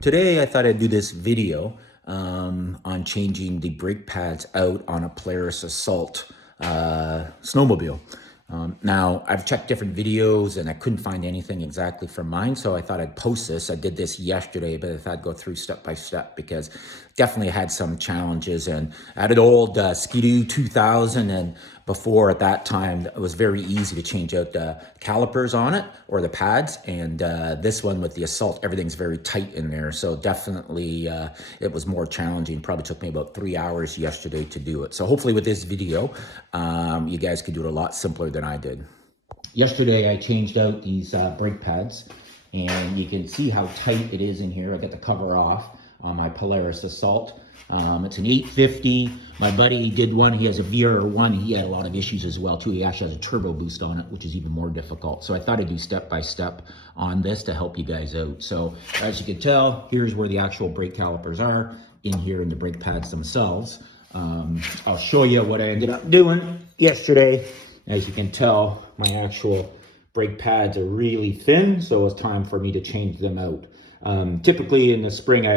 Today I thought I'd do this video on changing the brake pads out on a Polaris Assault snowmobile. Now, I've checked different videos and I couldn't find anything exactly from mine, so I thought I'd post this. I did this yesterday, but I thought I'd go through step by step because definitely had some challenges. And I had an old Ski-Doo 2000, and before at that time, it was very easy to change out the calipers on it or the pads. And this one with the Assault, everything's very tight in there. So definitely it was more challenging. Probably took me about 3 hours yesterday to do it. So hopefully with this video, you guys could do it a lot simpler than I did. Yesterday, I changed out these brake pads, and you can see how tight it is in here. I got the cover off on my Polaris Assault. It's an 850. My buddy did one. He has a VR1. He had a lot of issues as well too. He actually has a turbo boost on it, which is even more difficult. So I thought I'd do step by step on this to help you guys out. So as you can tell, here's where the actual brake calipers are in here in the brake pads themselves. I'll show you what I ended up doing yesterday. As you can tell, my actual brake pads are really thin, so it's time for me to change them out. Typically in the spring, I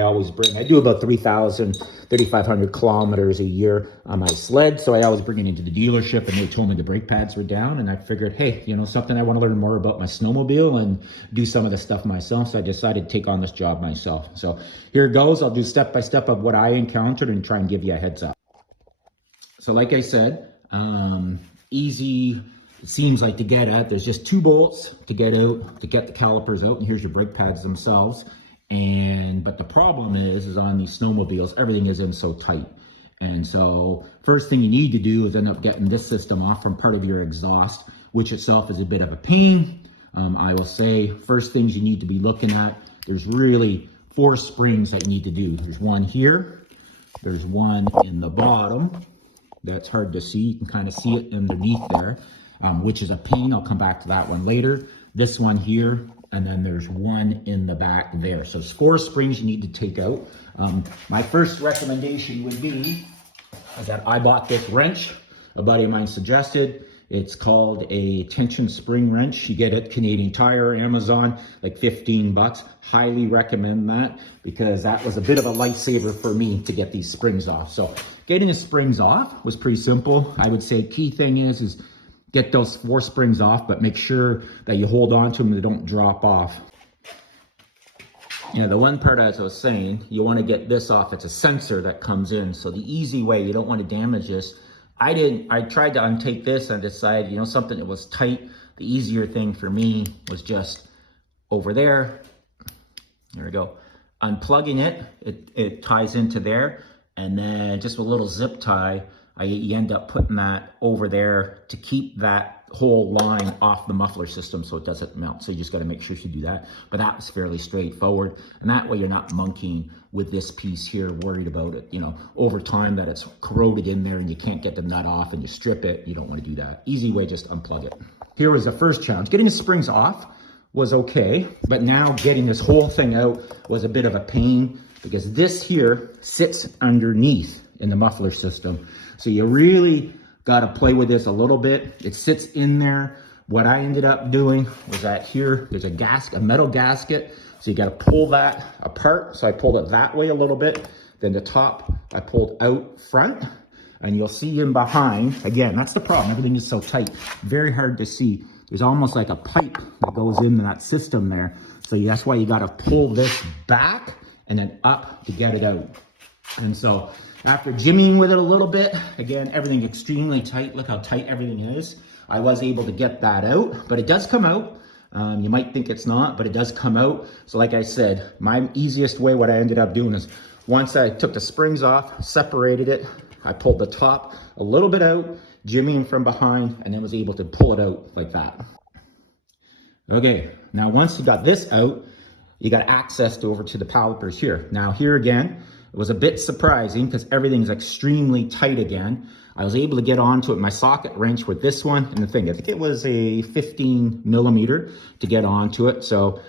do about 3,500 kilometers a year on my sled. So I always bring it into the dealership, and they told me the brake pads were down, and I figured, hey, something I want to learn more about my snowmobile and do some of the stuff myself. So I decided to take on this job myself. So here it goes. I'll do step by step of what I encountered and try and give you a heads up. So like I said, easy, it seems like, to get at. There's just 2 bolts to get out, to get the calipers out, and here's your brake pads themselves. But the problem is on these snowmobiles, everything is in so tight. And so first thing you need to do is end up getting this system off from part of your exhaust, which itself is a bit of a pain. I will say, first things you need to be looking at, there's really 4 springs that you need to do. There's one here, there's one in the bottom. That's hard to see. You can kind of see it underneath there, which is a pain. I'll come back to that one later. This one here, and then there's one in the back there. So there's 4 springs you need to take out. My first recommendation would be that I bought this wrench. A buddy of mine suggested. It's called a tension spring wrench. You get it Canadian Tire, Amazon, like 15 bucks. Highly recommend that, because that was a bit of a lifesaver for me to get these springs off. So getting the springs off was pretty simple. I would say key thing is get those 4 springs off, but make sure that you hold on to them and they don't drop off. The one part, as I was saying, you want to get this off. It's a sensor that comes in. So the easy way, you don't want to damage this. I tried to untake this and decided, something that was tight. The easier thing for me was just over there. There we go. Unplugging it ties into there. And then just with a little zip tie, you end up putting that over there to keep that whole line off the muffler system so it doesn't melt. So you just got to make sure you do that. But that was fairly straightforward. And that way you're not monkeying with this piece here, worried about it, over time that it's corroded in there and you can't get the nut off and you strip it. You don't want to do that. Easy way, just unplug it. Here was the first challenge. Getting the springs off was okay, but now getting this whole thing out was a bit of a pain, because this here sits underneath in the muffler system. So you really got to play with this a little bit. It sits in there. What I ended up doing was that here, there's a metal gasket. So you got to pull that apart. So I pulled it that way a little bit. Then the top, I pulled out front, and you'll see in behind, again, that's the problem. Everything is so tight, very hard to see. There's almost like a pipe that goes into that system there. So that's why you got to pull this back and then up to get it out. And so after jimmying with it a little bit, again, everything extremely tight. Look how tight everything is. I was able to get that out, but it does come out. You might think it's not, but it does come out. So like I said, my easiest way, what I ended up doing is once I took the springs off, separated it, I pulled the top a little bit out, jimmying from behind, and then was able to pull it out like that. Okay, now once you got this out, you got access over to the calipers here. Now here again, it was a bit surprising because everything's extremely tight again. I was able to get onto it, my socket wrench with this one, and the thing, I think it was a 15 millimeter to get onto it. So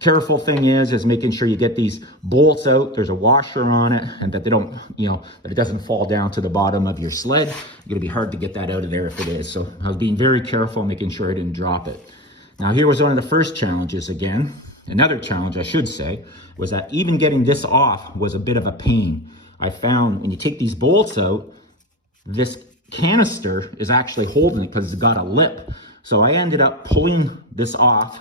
careful thing is making sure you get these bolts out. There's a washer on it, and that they don't, that it doesn't fall down to the bottom of your sled. It's gonna be hard to get that out of there if it is. So I was being very careful, making sure I didn't drop it. Now here was one of the first challenges again. Another challenge, I should say. was that even getting this off was a bit of a pain. I found when you take these bolts out, this canister is actually holding it because it's got a lip. So I ended up pulling this off,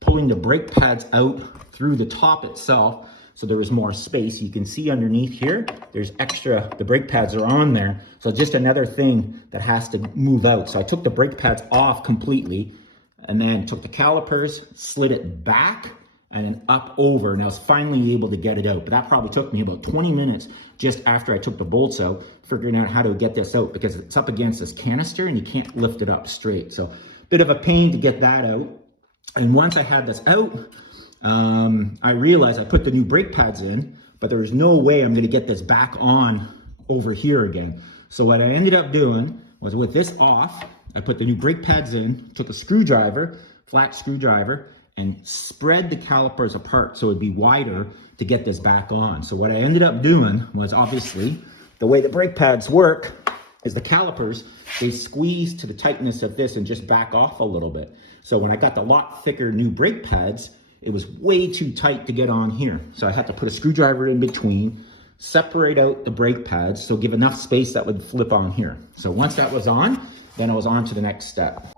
pulling the brake pads out through the top itself, so there was more space. You can see underneath here, there's extra, the brake pads are on there. So just another thing that has to move out. So I took the brake pads off completely and then took the calipers, slid it back and then up over, and I was finally able to get it out. But that probably took me about 20 minutes just after I took the bolts out, figuring out how to get this out because it's up against this canister and you can't lift it up straight. So bit of a pain to get that out. And once I had this out, I realized I put the new brake pads in, but there was no way I'm going to get this back on over here again. So what I ended up doing was with this off, I put the new brake pads in, took a screwdriver, flat screwdriver, and spread the calipers apart so it'd be wider to get this back on. So what I ended up doing was, obviously, the way the brake pads work is the calipers, they squeeze to the tightness of this and just back off a little bit. So when I got the lot thicker new brake pads, it was way too tight to get on here. So I had to put a screwdriver in between, separate out the brake pads, so give enough space that would flip on here. So once that was on, then I was on to the next step.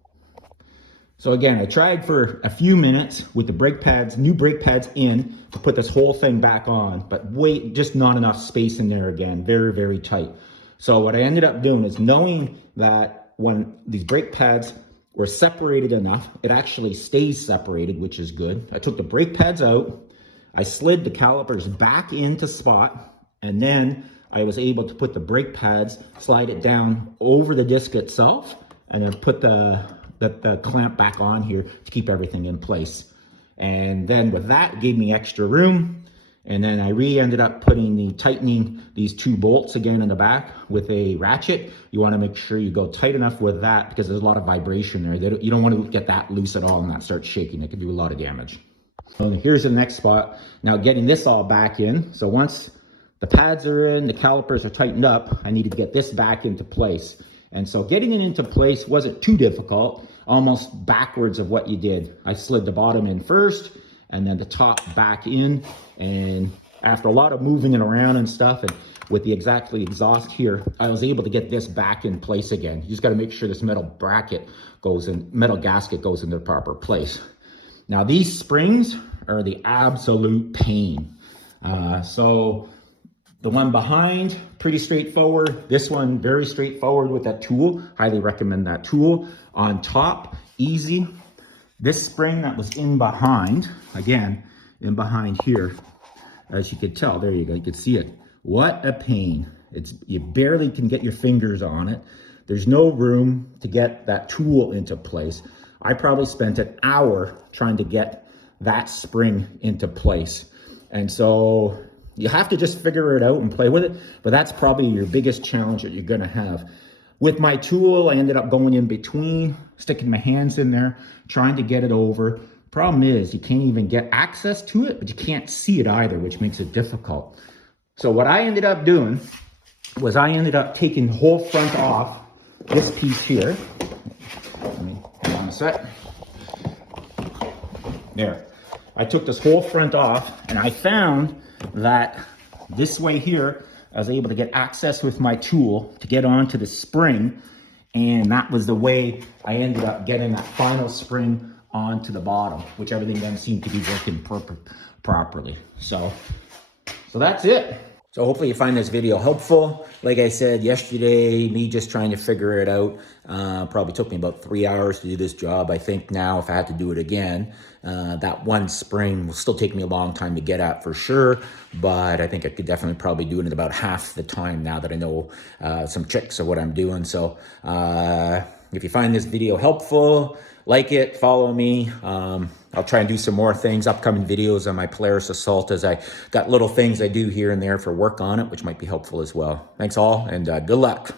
So again, I tried for a few minutes with the brake pads, new brake pads in to put this whole thing back on, but just not enough space in there again, very, very tight. So what I ended up doing is knowing that when these brake pads were separated enough, it actually stays separated, which is good. I took the brake pads out, I slid the calipers back into spot, and then I was able to put the brake pads, slide it down over the disc itself, and then put the clamp back on here to keep everything in place. And then with that, it gave me extra room. And then I ended up tightening these two bolts again in the back with a ratchet. You want to make sure you go tight enough with that because there's a lot of vibration there. You don't want to get that loose at all and that starts shaking. It could do a lot of damage. So here's the next spot. Now getting this all back in. So once the pads are in, the calipers are tightened up, I need to get this back into place. And so getting it into place wasn't too difficult, almost backwards of what you did. I slid the bottom in first, and then the top back in, and after a lot of moving it around and stuff, and with the exhaust here, I was able to get this back in place again. You just got to make sure this metal gasket goes into the proper place. Now these springs are the absolute pain. So the one behind, pretty straightforward. This one, very straightforward with that tool. Highly recommend that tool. On top, easy. This spring that was in behind, again, in behind here, as you could tell, there you go, you can see it. What a pain. You barely can get your fingers on it. There's no room to get that tool into place. I probably spent an hour trying to get that spring into place. And so you have to just figure it out and play with it, but that's probably your biggest challenge that you're gonna have. With my tool, I ended up going in between, sticking my hands in there, trying to get it over. Problem is, you can't even get access to it, but you can't see it either, which makes it difficult. So what I ended up doing was I ended up taking the whole front off, this piece here. Let me hang on a sec. There. I took this whole front off, and I found that this way here, I was able to get access with my tool to get onto the spring, and that was the way I ended up getting that final spring onto the bottom, which everything then seemed to be working properly. So that's it. So hopefully you find this video helpful. Like I said yesterday, me just trying to figure it out. Probably took me about 3 hours to do this job. I think now if I had to do it again, that one spring will still take me a long time to get at for sure. But I think I could definitely probably do it in about half the time now that I know some tricks of what I'm doing. So if you find this video helpful, like it, follow me. I'll try and do some more things, upcoming videos on my Polaris Assault, as I got little things I do here and there for work on it, which might be helpful as well. Thanks all, and good luck.